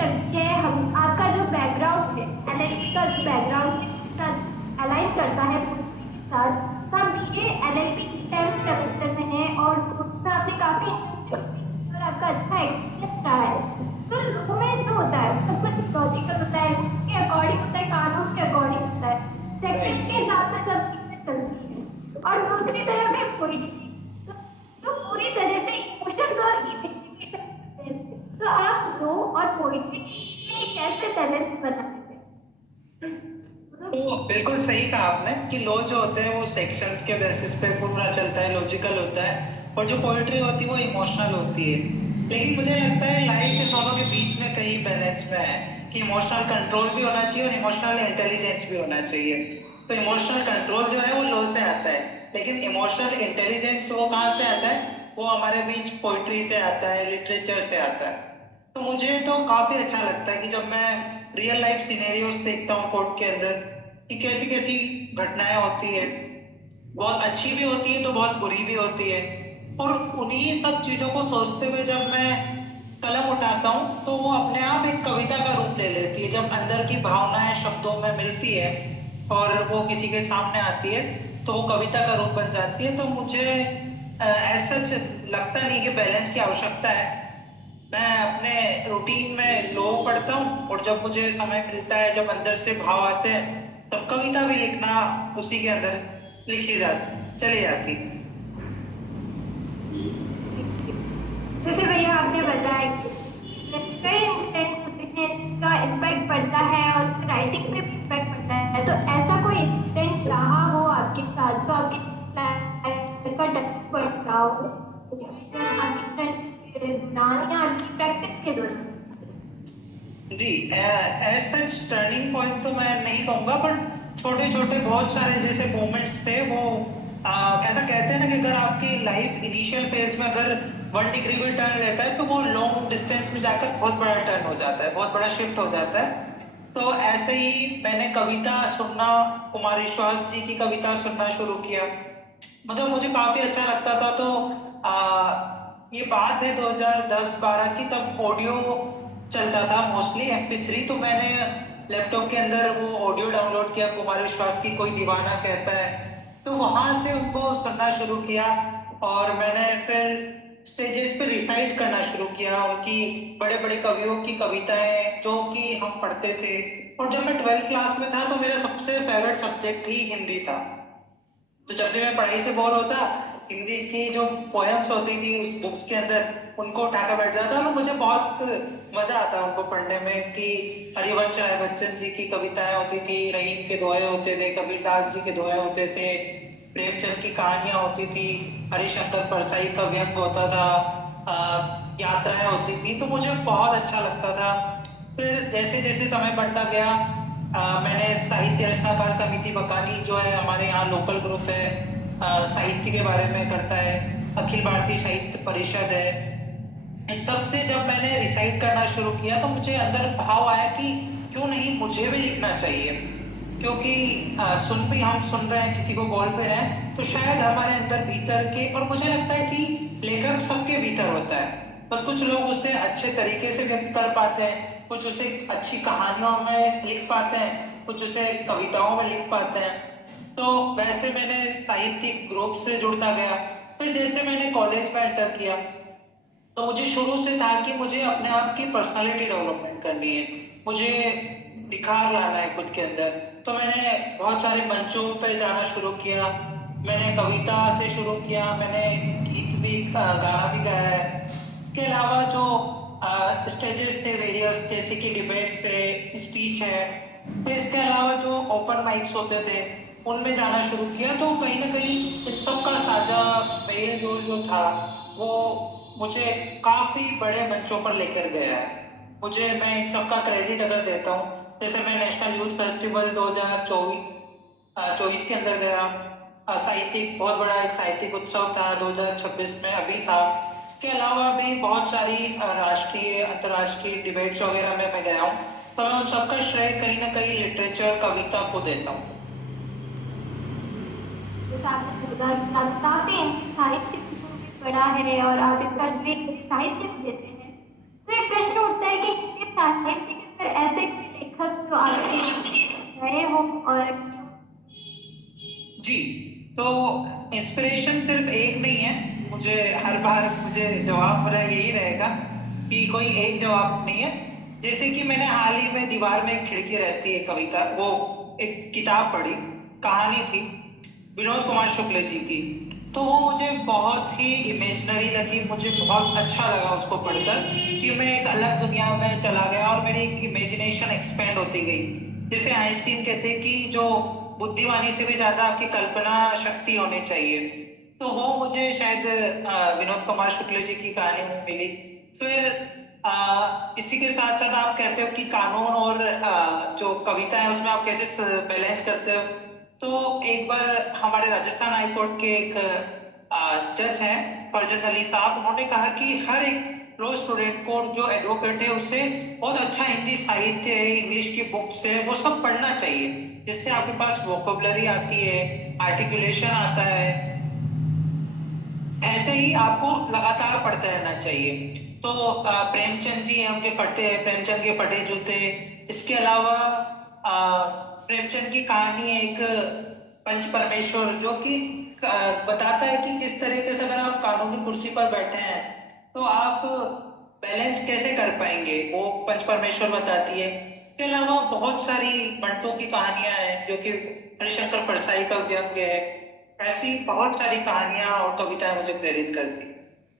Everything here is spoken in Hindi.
लगती है, हम आपका जो बैकग्राउंड है, एलएलबी का जो बैकग्राउंड है उसके साथ अलाइन करता है पोइट्री के साथ। तब ये एलएलबी 10th सेमेस्टर में है और उसमें आपने काफी इंटर्नशिप्स भी की और आपका अच्छा एक्सपीरियंस रहा है। तो लॉ में जो होता है सब कुछ लॉजिकल होता है, रूल्स के अकॉर्डिंग होता है, कानून के अकॉर्डिंग होता है, सेक्शंस के राइट। हिसाब से सब चीजें चलती हैं। और दूसरी तरफ है पोइट्री, तो जो पूरी तरह से इमोशंस और इमेजिनेशंस पे बेस्ड है। तो आप लॉ और पोइट्री के बीच में कैसे बैलेंस बनाते हैं? तो मतलब बिल्कुल सही कहा आपने कि लॉ जो होते हैं वो सेक्शंस के बेसिस पे पूरा चलता है, लॉजिकल होता है, और जो पोइट्री होती है वो इमोशनल होती है। लेकिन मुझे लगता है लाइफ के दोनों के बीच में कहीं बैलेंस में है कि इमोशनल कंट्रोल भी होना चाहिए और इमोशनल इंटेलिजेंस भी होना चाहिए। तो इमोशनल कंट्रोल जो है वो लॉ से आता है, लेकिन इमोशनल इंटेलिजेंस वो कहाँ से आता है? वो हमारे बीच पोइट्री से आता है, लिटरेचर से आता है। तो मुझे तो काफी अच्छा लगता है कि जब मैं रियल लाइफ सिनेरियोस देखता हूँ कोर्ट के अंदर, कि कैसी कैसी घटनाएं होती है, बहुत अच्छी भी होती है तो बहुत बुरी भी होती है। और उन्हीं सब चीजों को सोचते हुए जब मैं कलम उठाता हूँ तो वो अपने आप एक कविता का रूप ले लेती है। जब अंदर की भावनाएं शब्दों में मिलती है और वो किसी के सामने आती है तो वो कविता का रूप बन जाती है। तो मुझे ऐसा लगता नहीं कि बैलेंस की आवश्यकता है। मैं अपने रूटीन में लो पढ़ता हूँ और जब मुझे समय मिलता है, जब अंदर से भाव आते हैं, तब कविता भी लिखना उसी के अंदर लिखी जाती चली जाती। जैसे भैया आपने बताया कि कई इंसिडेंट्स होते हैं जिनका इम्पैक्ट पड़ता है और उससे राइटिंग पे भी इम्पैक्ट पड़ता है। तो ऐसा कोई इंसिडेंट रहा हो आपके साथ जो आपकी लाइफ का टर्निंग पॉइंट रहा हो, एजुकेशन, आपकी फ्रेंडशिप के दौरान या आपकी प्रैक्टिस के दौरान? जी, एज सच टर्निंग पॉइंट तो मैं नहीं कहूँगा, बट छोटे छोटे बहुत सारे जैसे मोमेंट्स थे वो ऐसा कहते हैं ना कि अगर आपकी लाइफ इनिशियल फेज में अगर 1 डिग्री भी टर्न लेता है तो वो लॉन्ग डिस्टेंस में जाकर बहुत बड़ा टर्न हो जाता है, बहुत बड़ा शिफ्ट हो जाता है। तो ऐसे ही मैंने कविता सुनना, कुमार विश्वास जी की कविता सुनना शुरू किया। मतलब मुझे काफी अच्छा लगता था। तो ये बात है 2010-12 की, तब ऑडियो चलता था मोस्टली MP3। तो मैंने लैपटॉप के अंदर वो ऑडियो डाउनलोड किया, कुमार विश्वास की कोई दीवाना कहता है। तो वहां से उनको सुनना शुरू किया और मैंने फिर स्टेजेस पे रिसाइट करना शुरू किया उनकी बड़े बड़े कवियों की कविताएं जो कि हम पढ़ते थे। और जब मैं 12th क्लास में था तो मेरा सबसे फेवरेट सब्जेक्ट ही हिंदी था। तो जब भी मैं पढ़ाई से बोर होता, हिंदी की जो पोएम्स होती थी उस बुक्स के अंदर उनको उठाकर बैठ जाता, और मुझे बहुत मजा आता उनको पढ़ने में। कि हरिवंश राय बच्चन जी की कविताएं होती थी, रहीम के दोहे होते थे, कबीरदास जी के दोहे होते थे, प्रेमचंद की कहानियां होती थी, हरिशंकर परसाई का व्यंग होता था, यात्राएं होती थी। तो मुझे बहुत अच्छा लगता था। फिर जैसे जैसे समय बढ़ता गया, मैंने साहित्य रचनाकार समिति बकानी जो है हमारे यहाँ लोकल ग्रुप है, साहित्य के बारे में करता है, अखिल भारतीय साहित्य परिषद है, इन सब से जब मैंने रिसाइट करना शुरू किया तो मुझे अंदर भाव आया कि क्यों नहीं मुझे भी लिखना चाहिए। क्योंकि सुन भी हम सुन रहे हैं, किसी को बोल पे रहे हैं, तो शायद हमारे अंदर भीतर के, और मुझे लगता है कि लेखक सबके भीतर होता है, बस कुछ लोग उसे अच्छे तरीके से व्यक्त कर पाते हैं, कुछ उसे अच्छी कहानियों में लिख पाते हैं, कुछ उसे कविताओं में लिख पाते हैं। तो वैसे मैंने साहित्यिक ग्रुप से जुड़ता गया। फिर जैसे मैंने कॉलेज में एंटर किया तो मुझे शुरू से था कि मुझे अपने आप की पर्सनालिटी डेवलपमेंट करनी है, मुझे निखार लाना है खुद के अंदर। तो मैंने बहुत सारे मंचों पे जाना शुरू किया, मैंने कविता से शुरू किया, मैंने गीत भी गाना भी गाया है। इसके अलावा जो स्टेजेस थे वेरियस, जैसे कि डिबेट्स है, स्पीच है, फिर इसके अलावा जो ओपन माइक्स होते थे उनमें जाना शुरू किया। तो कहीं ना कहीं इन सब का साझा मेल जोल जो था वो मुझे काफी बड़े मंचों पर लेकर गया है। मुझे, मैं इन सब का क्रेडिट अगर देता हूँ, जैसे मैं नेशनल यूथ फेस्टिवल 2024 के अंदर गया, साहित्यिक बहुत बड़ा एक साहित्यिक उत्सव था 2026 में अभी था। इसके अलावा भी बहुत सारी राष्ट्रीय अंतर्राष्ट्रीय डिबेट्स वगैरह में मैं गया हूँ। तो मैं उन सबका श्रेय कहीं ना कहीं लिटरेचर, कविता को देता हूँ। जैसा आपने बोला कि आप काफी साहित्य को भी पढ़ा है और आप इसका श्रेय साहित्य को देते हैं। तो एक प्रश्न उठता है कि हिंदी साहित्य हो और जी, तो इंस्पिरेशन सिर्फ एक नहीं है। मुझे हर बार मुझे जवाब मेरा यही रहेगा कि कोई एक जवाब नहीं है। जैसे कि मैंने हाल ही में दीवार में एक खिड़की रहती है कविता, वो एक किताब पढ़ी, कहानी थी विनोद कुमार शुक्ल जी की। तो वो मुझे बहुत ही इमेजिनरी लगी, मुझे बहुत अच्छा लगा उसको पढ़कर कि मैं एक अलग दुनिया में चला गया और मेरी इमेजिनेशन एक्सपेंड होती गई। जैसे आइंस्टीन कहते हैं कि जो बुद्धिमानी से भी ज्यादा आपकी कल्पना शक्ति होनी चाहिए, तो वो मुझे शायद विनोद कुमार शुक्ल जी की कहानी में मिली। फिर इसी के साथ साथ आप कहते हो कि कानून और जो कविता है उसमें आप कैसे बैलेंस करते हो। तो एक बार हमारे राजस्थान हाई कोर्ट के एक जज हैं फरजत अली साहब, उन्होंने कहा कि हर एक लॉ स्टूडेंट को जो एडवोकेट है उससे बहुत अच्छा हिंदी साहित्य है, इंग्लिश की बुक्स है, वो सब पढ़ना चाहिए, जिससे आपके पास वोकेबलरी आती है, आर्टिकुलेशन आता है। ऐसे ही आपको लगातार पढ़ते रहना चाहिए। तो प्रेमचंद जी हैं, उनके फटे प्रेमचंद के फटे जूते। इसके अलावा प्रेमचंद की कहानी है एक पंच परमेश्वर, जो कि बताता है कि किस तरीके से अगर आप कानूनी कुर्सी पर बैठे हैं तो आप बैलेंस कैसे कर पाएंगे, वो पंच परमेश्वर बताती है। इसके अलावा बहुत सारी मंटू की कहानियां हैं जो कि हरिशंकर परसाई का व्यंग्य है। ऐसी बहुत सारी कहानियां और कविताएं मुझे प्रेरित करती।